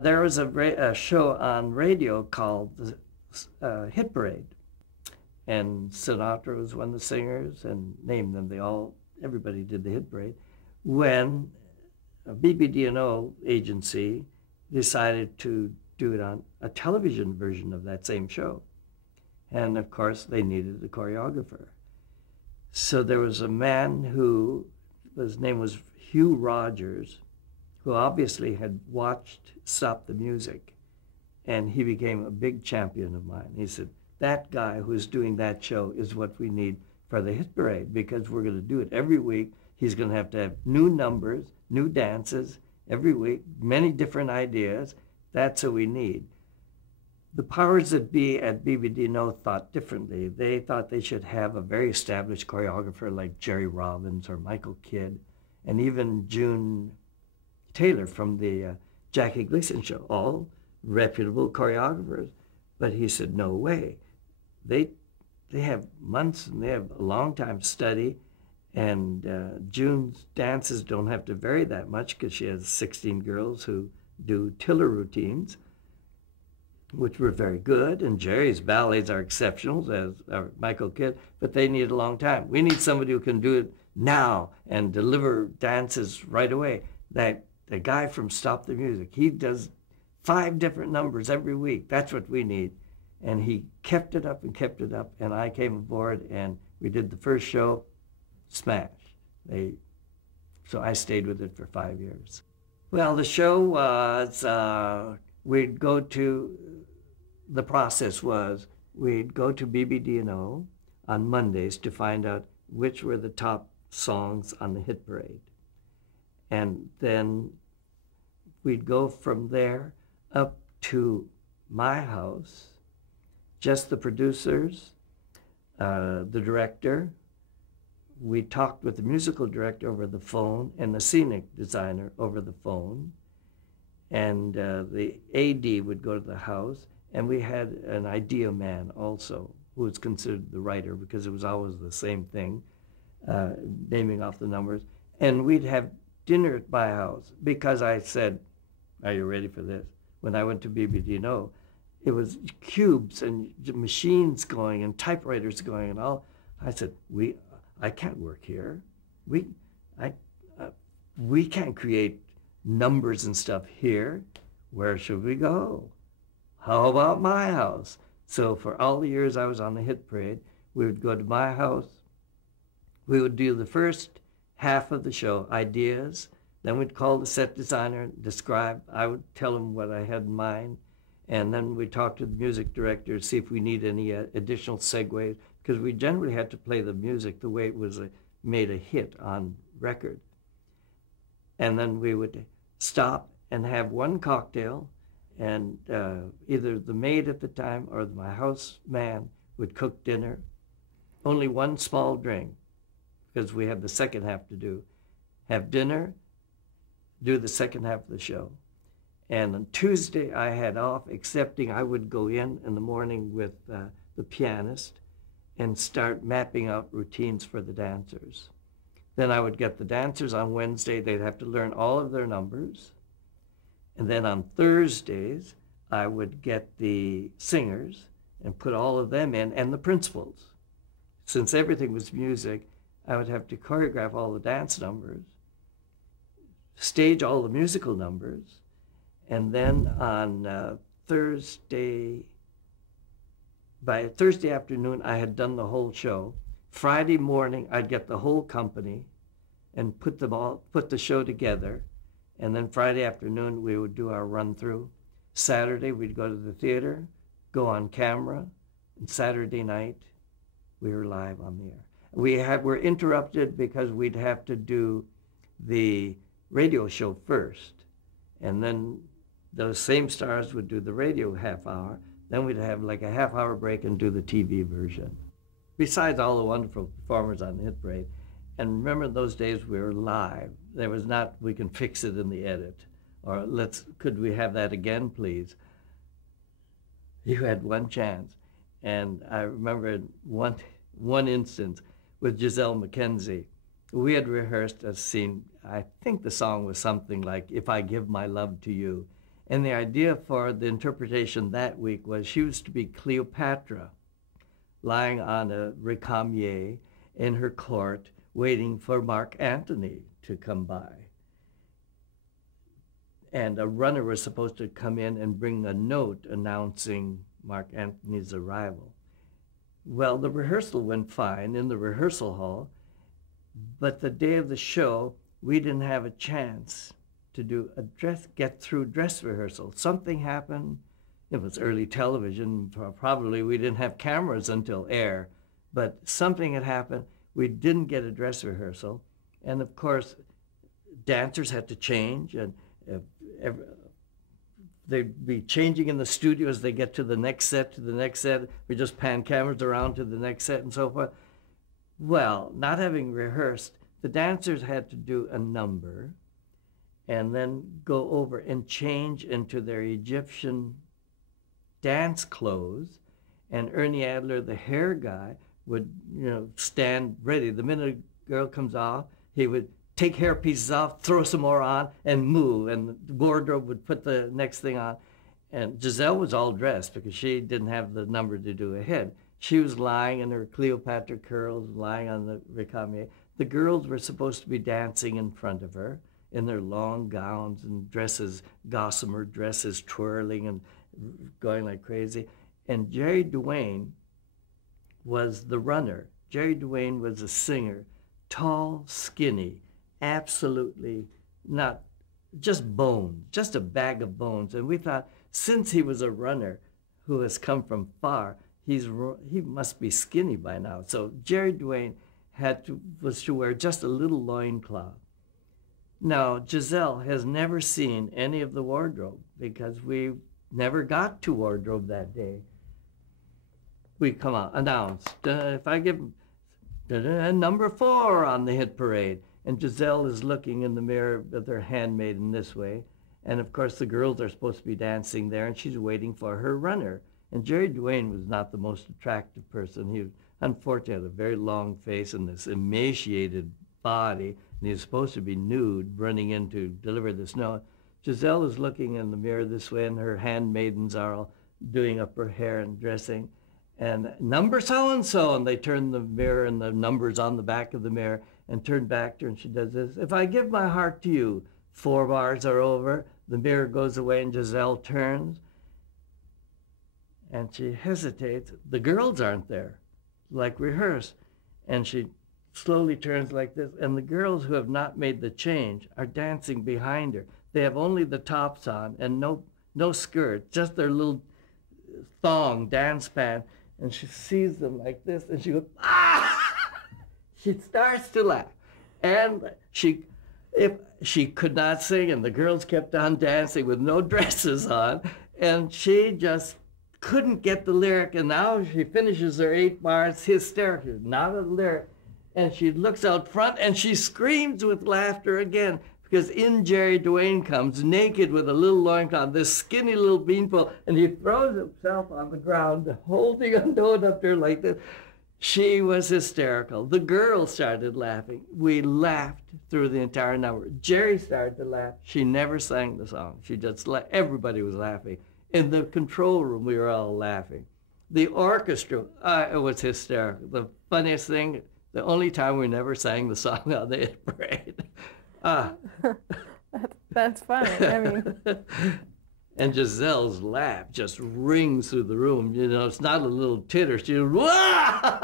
There was a show on radio called the Hit Parade, and Sinatra was one of the singers, and named them. Everybody did the Hit Parade. When a BBD&O agency decided to do it on a television version of that same show, and of course they needed a choreographer. So there was a man his name was Hugh Rogers, who obviously had watched Stop the Music, and he became a big champion of mine. He said, that guy who's doing that show is what we need for the Hit Parade, because we're going to do it every week. He's going to have new numbers, new dances every week, many different ideas. That's what we need. The powers that be at BBD&O thought differently. They thought they should have a very established choreographer like Jerry Robbins or Michael Kidd, and even June Taylor from the Jackie Gleason show, all reputable choreographers. But he said, no way. They have months and they have a long time to study, and June's dances don't have to vary that much because she has 16 girls who do Tiller routines, which were very good, and Jerry's ballets are exceptional, as Michael Kidd, but they need a long time. We need somebody who can do it now and deliver dances right away. The guy from Stop the Music, he does 5 different numbers every week. That's what we need. And he kept it up and kept it up, and I came aboard, and we did the first show, smash. So I stayed with it for 5 years. Well, the show was, the process was, we'd go to BBD&O on Mondays to find out which were the top songs on the Hit Parade. And then we'd go from there up to my house, just the producers, the director. We talked with the musical director over the phone and the scenic designer over the phone. And the AD would go to the house, and we had an idea man also, who was considered the writer, because it was always the same thing, naming off the numbers. And we'd have dinner at my house, because I said, are you ready for this? When I went to BBD&O, it was cubes and machines going and typewriters going and all. I said, I can't work here. We can't create numbers and stuff here. Where should we go? How about my house? So for all the years I was on the Hit Parade, we would go to my house. We would do the first half of the show, ideas. Then we'd call the set designer, describe. I would tell him what I had in mind. And then we'd talk to the music director to see if we need any additional segues, because we generally had to play the music the way it was made a hit on record. And then we would stop and have one cocktail, and either the maid at the time or my house man would cook dinner. Only one small drink, because we have the second half to do. Have dinner, do the second half of the show. And on Tuesday I had off, excepting I would go in the morning with the pianist and start mapping out routines for the dancers. Then I would get the dancers on Wednesday. They'd have to learn all of their numbers. And then on Thursdays, I would get the singers and put all of them in, and the principals. Since everything was music, I would have to choreograph all the dance numbers, stage all the musical numbers, and then on by Thursday afternoon, I had done the whole show. Friday morning, I'd get the whole company and put the show together. And then Friday afternoon, we would do our run through. Saturday, we'd go to the theater, go on camera, and Saturday night, we were live on the air. We're interrupted because we'd have to do the radio show first, and then those same stars would do the radio half hour. Then we'd have like a half-hour break and do the TV version. Besides all the wonderful performers on the Hit Parade, and remember those days we were live. There was not, we can fix it in the edit, or could we have that again, please? You had one chance. And I remember one instance with Giselle McKenzie. We had rehearsed a scene. I think the song was something like, If I Give My Love to You. And the idea for the interpretation that week was she was to be Cleopatra, lying on a recamier in her court, waiting for Mark Antony to come by. And a runner was supposed to come in and bring a note announcing Mark Antony's arrival. Well, the rehearsal went fine in the rehearsal hall, but the day of the show, we didn't have a chance to get through dress rehearsal. Something happened. It was early television. Probably we didn't have cameras until air, but something had happened. We didn't get a dress rehearsal. And of course, dancers had to change, and they'd be changing in the studio as they get to the next set, We just pan cameras around to the next set and so forth. Well, not having rehearsed, the dancers had to do a number and then go over and change into their Egyptian dance clothes. And Ernie Adler, the hair guy, would stand ready. The minute a girl comes off, he would take hair pieces off, throw some more on, and move. And the wardrobe would put the next thing on. And Giselle was all dressed because she didn't have the number to do ahead. She was lying in her Cleopatra curls, lying on the recamier. The girls were supposed to be dancing in front of her in their long gowns and dresses, gossamer dresses, twirling and going like crazy. And Jerry Duane was the runner. Jerry Duane was a singer, tall, skinny, absolutely not, just bones, just a bag of bones. And we thought, since he was a runner who has come from far, he must be skinny by now. So Jerry Duane was to wear just a little loincloth. Now, Giselle has never seen any of the wardrobe because we never got to wardrobe that day. We come out, announced, if I give number 4 on the hit parade. And Giselle is looking in the mirror with her handmaiden this way. And of course, the girls are supposed to be dancing there, and she's waiting for her runner. And Jerry Duane was not the most attractive person. He unfortunately had a very long face and this emaciated body, and he was supposed to be nude, running in to deliver this note. Giselle is looking in the mirror this way, and her handmaidens are all doing up her hair and dressing. And number so-and-so, and they turn the mirror, and the number's on the back of the mirror, and turn back to her, and she does this. If I give my heart to you, 4 bars are over, the mirror goes away, and Giselle turns, and she hesitates. The girls aren't there, like rehearsed. And she slowly turns like this, and the girls who have not made the change are dancing behind her. They have only the tops on and no skirt, just their little thong dance pant. And she sees them like this, and she goes, ah! She starts to laugh. And if she could not sing, and the girls kept on dancing with no dresses on, and she just couldn't get the lyric. And now she finishes her 8 bars, hysterical, not a lyric. And she looks out front, and she screams with laughter again, because in Jerry Duane comes, naked with a little loincloth, this skinny little beanpole, and he throws himself on the ground, holding a note up there like this. She was hysterical. The girls started laughing. We laughed through the entire number. Jerry started to laugh. She never sang the song. She just everybody was laughing. In the control room, we were all laughing. The orchestra, it was hysterical. The funniest thing, the only time we never sang the song on the hit parade. That's funny. I mean, and Giselle's laugh just rings through the room. It's not a little titter. She, wah!